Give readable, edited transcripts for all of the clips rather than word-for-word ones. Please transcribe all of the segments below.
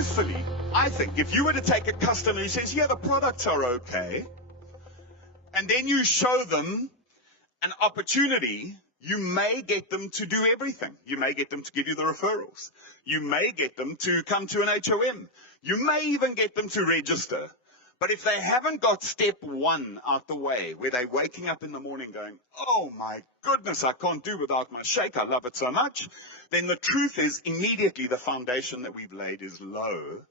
truthfully, I think if you were to take a customer who says, yeah, the products are okay, and then you show them an opportunity, you may get them to do everything. You may get them to give you the referrals. You may get them to come to an HOM. You may even get them to register. But if they haven't got step one out the way, where they're waking up in the morning going, oh my goodness, I can't do without my shake, I love it so much, then the truth is immediately the foundation that we've laid is low,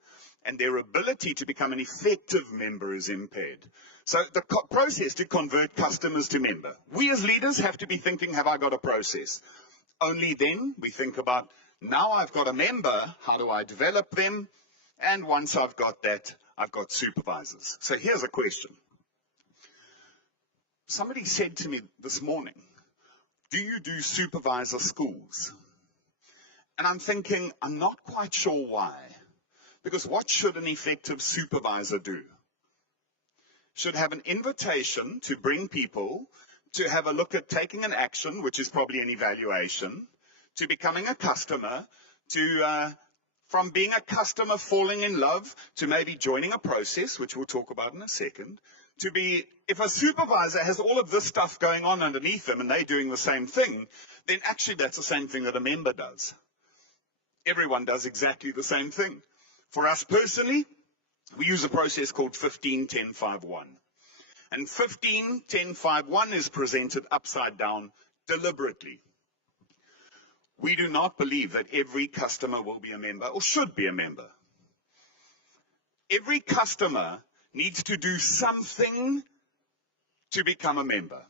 and their ability to become an effective member is impaired. So the process to convert customers to member. We as leaders have to be thinking, have I got a process? Only then we think about, now I've got a member, how do I develop them? And once I've got that, I've got supervisors. So here's a question. Somebody said to me this morning, do you do supervisor schools? And I'm thinking, I'm not quite sure why. Because what should an effective supervisor do? Should have an invitation to bring people to have a look at taking an action, which is probably an evaluation, to becoming a customer, to from being a customer falling in love, to maybe joining a process, which we'll talk about in a second, to be, if a supervisor has all of this stuff going on underneath them and they're doing the same thing, then actually that's the same thing that a member does. Everyone does exactly the same thing. For us personally, we use a process called 15-10-5-1. And 15-10-5-1 is presented upside down deliberately. We do not believe that every customer will be a member or should be a member. Every customer needs to do something to become a member.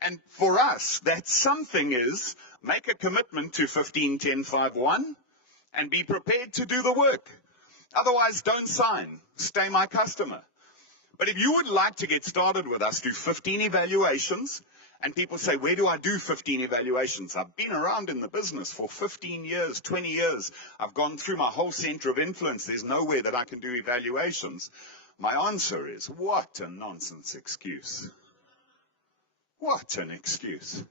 And for us, that something is make a commitment to 15-10-5-1 and be prepared to do the work. Otherwise, don't sign. Stay my customer. But if you would like to get started with us, do 15 evaluations. And people say, where do I do 15 evaluations? I've been around in the business for 15 years, 20 years. I've gone through my whole center of influence. There's nowhere that I can do evaluations. My answer is, what a nonsense excuse. What an excuse.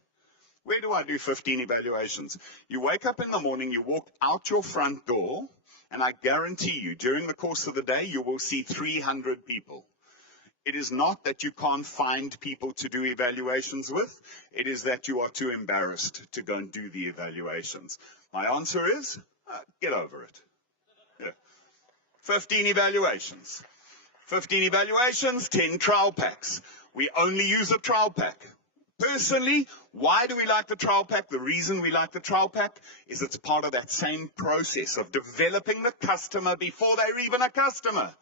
Where do I do 15 evaluations? You wake up in the morning, you walk out your front door, and I guarantee you, during the course of the day, you will see 300 people. It is not that you can't find people to do evaluations with. It is that you are too embarrassed to go and do the evaluations. My answer is, get over it. Yeah. 15 evaluations. 15 evaluations, 10 trial packs. We only use a trial pack. Personally, why do we like the trial pack? The reason we like the trial pack is it's part of that same process of developing the customer before they're even a customer.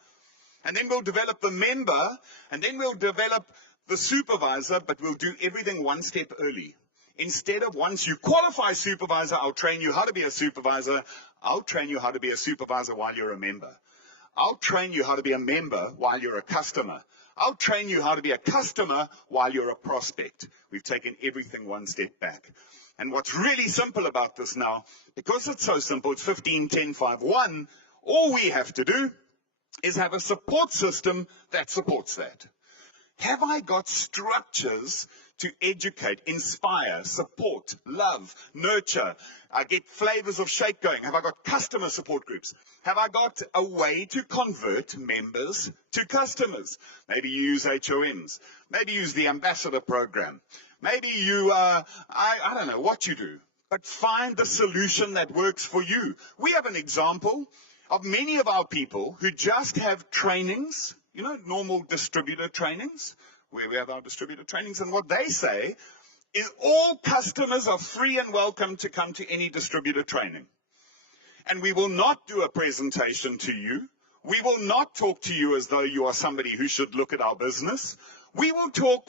And then we'll develop the member, and then we'll develop the supervisor, but we'll do everything one step early. Instead of once you qualify supervisor, I'll train you how to be a supervisor. I'll train you how to be a supervisor while you're a member. I'll train you how to be a member while you're a customer. I'll train you how to be a customer while you're a prospect. We've taken everything one step back. And what's really simple about this now, because it's so simple, it's 15-10-5-1, all we have to do is have a support system that supports that. Have I got structures to educate, inspire, support, love, nurture? I get flavors of shake going. Have I got customer support groups? Have I got a way to convert members to customers? Maybe you use HOMs. Maybe use the ambassador program. Maybe you, I don't know what you do. But find the solution that works for you. We have an example of many of our people who just have trainings, you know, normal distributor trainings, where we have our distributor trainings, and what they say is all customers are free and welcome to come to any distributor training. And we will not do a presentation to you. We will not talk to you as though you are somebody who should look at our business. We will talk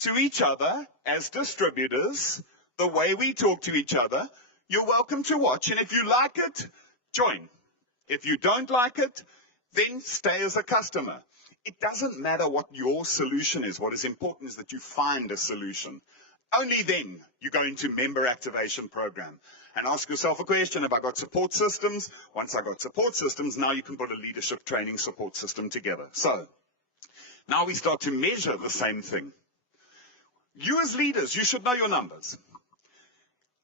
to each other as distributors the way we talk to each other. You're welcome to watch, and if you like it, join. If you don't like it, then stay as a customer. It doesn't matter what your solution is. What is important is that you find a solution. Only then you go into member activation program and ask yourself a question. Have I got support systems? Once I got support systems, now you can put a leadership training support system together. So now we start to measure the same thing. You as leaders, you should know your numbers.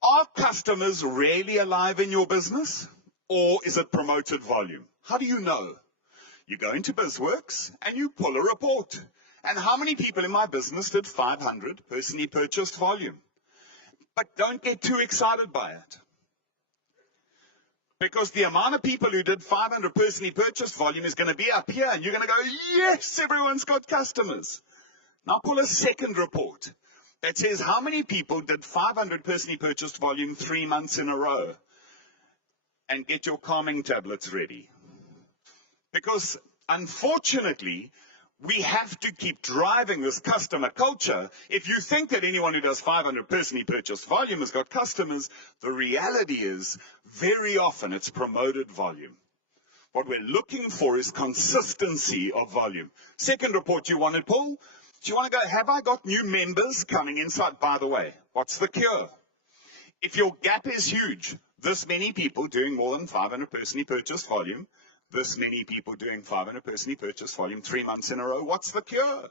Are customers really alive in your business? or is it promoted volume? How do you know? You go into BizWorks and you pull a report. And how many people in my business did 500 personally purchased volume? But don't get too excited by it. Because the amount of people who did 500 personally purchased volume is going to be up here. And you're going to go, yes, everyone's got customers. Now pull a second report that says how many people did 500 personally purchased volume 3 months in a row. And get your calming tablets ready. Because unfortunately, we have to keep driving this customer culture. If you think that anyone who does 500 personally purchased volume has got customers, the reality is very often it's promoted volume. What we're looking for is consistency of volume. Second report you wanted, Paul? Do you want to go, have I got new members coming inside? By the way, what's the cure? If your gap is huge, this many people doing more than 500 personally purchased volume, this many people doing 500 personally purchased volume 3 months in a row, what's the cure?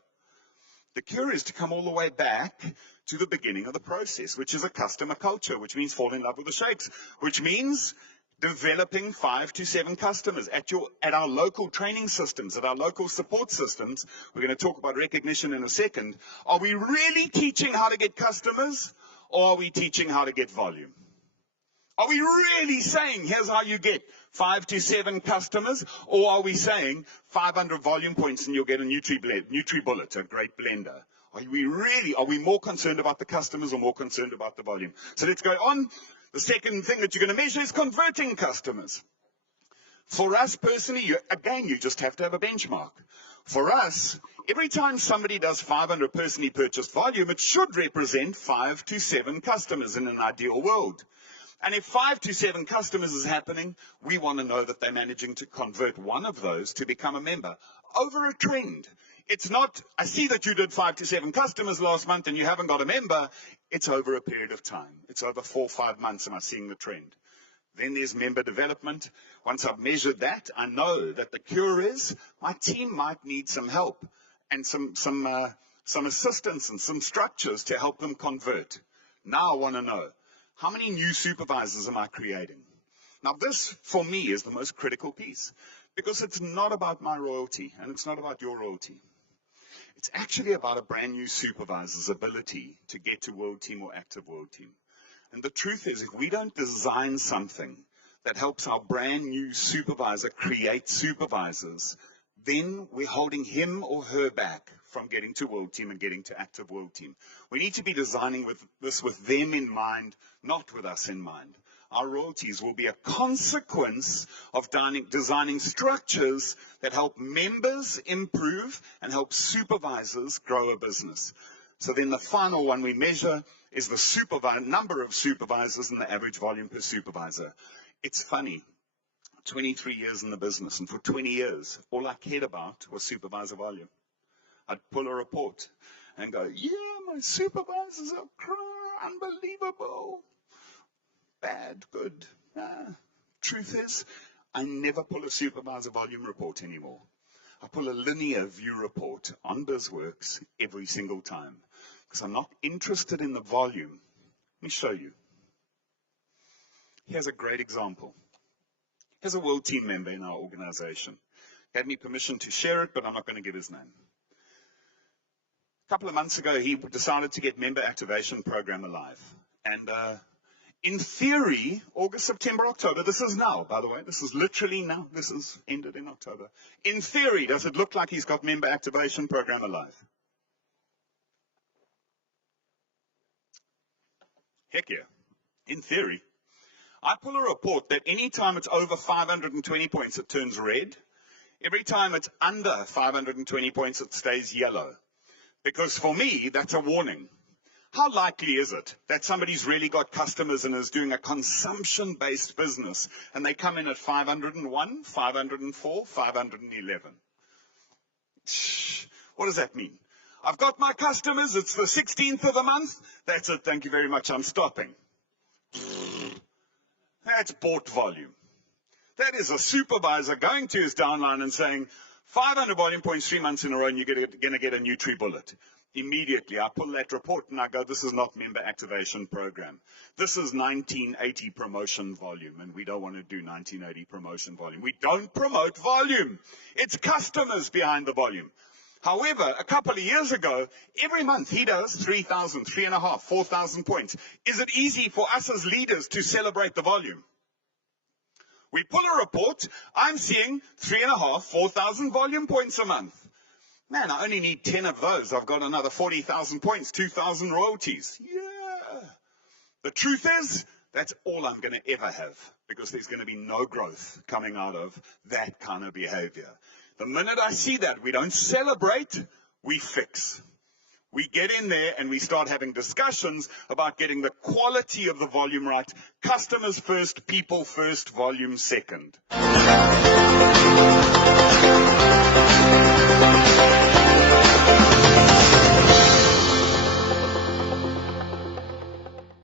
The cure is to come all the way back to the beginning of the process, which is a customer culture, which means fall in love with the shakes, which means developing 5 to 7 customers at our local training systems, at our local support systems. We're going to talk about recognition in a second. Are we really teaching how to get customers, or are we teaching how to get volume? Are we really saying, here's how you get 5 to 7 customers? Or are we saying 500 volume points and you'll get a NutriBullet, a great blender? Are we more concerned about the customers or more concerned about the volume? So let's go on. The second thing that you're going to measure is converting customers. For us personally, you just have to have a benchmark. For us, every time somebody does 500 personally purchased volume, it should represent 5 to 7 customers in an ideal world. And if 5 to 7 customers is happening, we want to know that they're managing to convert one of those to become a member over a trend. It's not, I see that you did 5 to 7 customers last month and you haven't got a member. It's over a period of time. It's over 4 or 5 months. Am I seeing the trend? Then there's member development. Once I've measured that, I know that the cure is my team might need some help and some assistance and some structures to help them convert. Now I want to know, how many new supervisors am I creating? Now this, for me, is the most critical piece, because it's not about my royalty and it's not about your royalty. It's actually about a brand new supervisor's ability to get to World Team or Active World Team. And the truth is, if we don't design something that helps our brand new supervisor create supervisors, then we're holding him or her back from getting to World Team and getting to Active World Team. We need to be designing this with them in mind, not with us in mind. Our royalties will be a consequence of designing structures that help members improve and help supervisors grow a business. So then the final one we measure is the number of supervisors and the average volume per supervisor. It's funny, 23 years in the business, and for 20 years, all I cared about was supervisor volume. I'd pull a report and go, yeah, my supervisors are unbelievable. Bad, good. Truth is, I never pull a supervisor volume report anymore. I pull a linear view report on BizWorks every single time because I'm not interested in the volume. Let me show you. Here's a great example. Here's a World Team member in our organization. He had me permission to share it, but I'm not going to give his name. A couple of months ago, he decided to get member activation program alive. And in theory, August, September, October, this is now, by the way, this is literally now, this is ended in October. In theory, does it look like he's got member activation program alive? Heck yeah, in theory. I pull a report that any time it's over 520 points, it turns red. Every time it's under 520 points, it stays yellow. Because for me, that's a warning. How likely is it that somebody's really got customers and is doing a consumption-based business and they come in at 501, 504, 511? What does that mean? I've got my customers, it's the 16th of the month. That's it, thank you very much, I'm stopping. That's bought volume. That is a supervisor going to his downline and saying, 500 volume points 3 months in a row and you're going to get a NutriBullet. Immediately, I pull that report and I go, this is not member activation program. This is 1980 promotion volume, and we don't want to do 1980 promotion volume. We don't promote volume. It's customers behind the volume. However, a couple of years ago, every month he does 3,000, 3,500, 4,000 points. Is it easy for us as leaders to celebrate the volume? We pull a report, I'm seeing 3,500, 4,000 volume points a month. Man, I only need 10 of those. I've got another 40,000 points, 2,000 royalties. Yeah. The truth is, that's all I'm going to ever have, because there's going to be no growth coming out of that kind of behavior. The minute I see that, we don't celebrate, we fix. We get in there and we start having discussions about getting the quality of the volume right. Customers first, people first, volume second.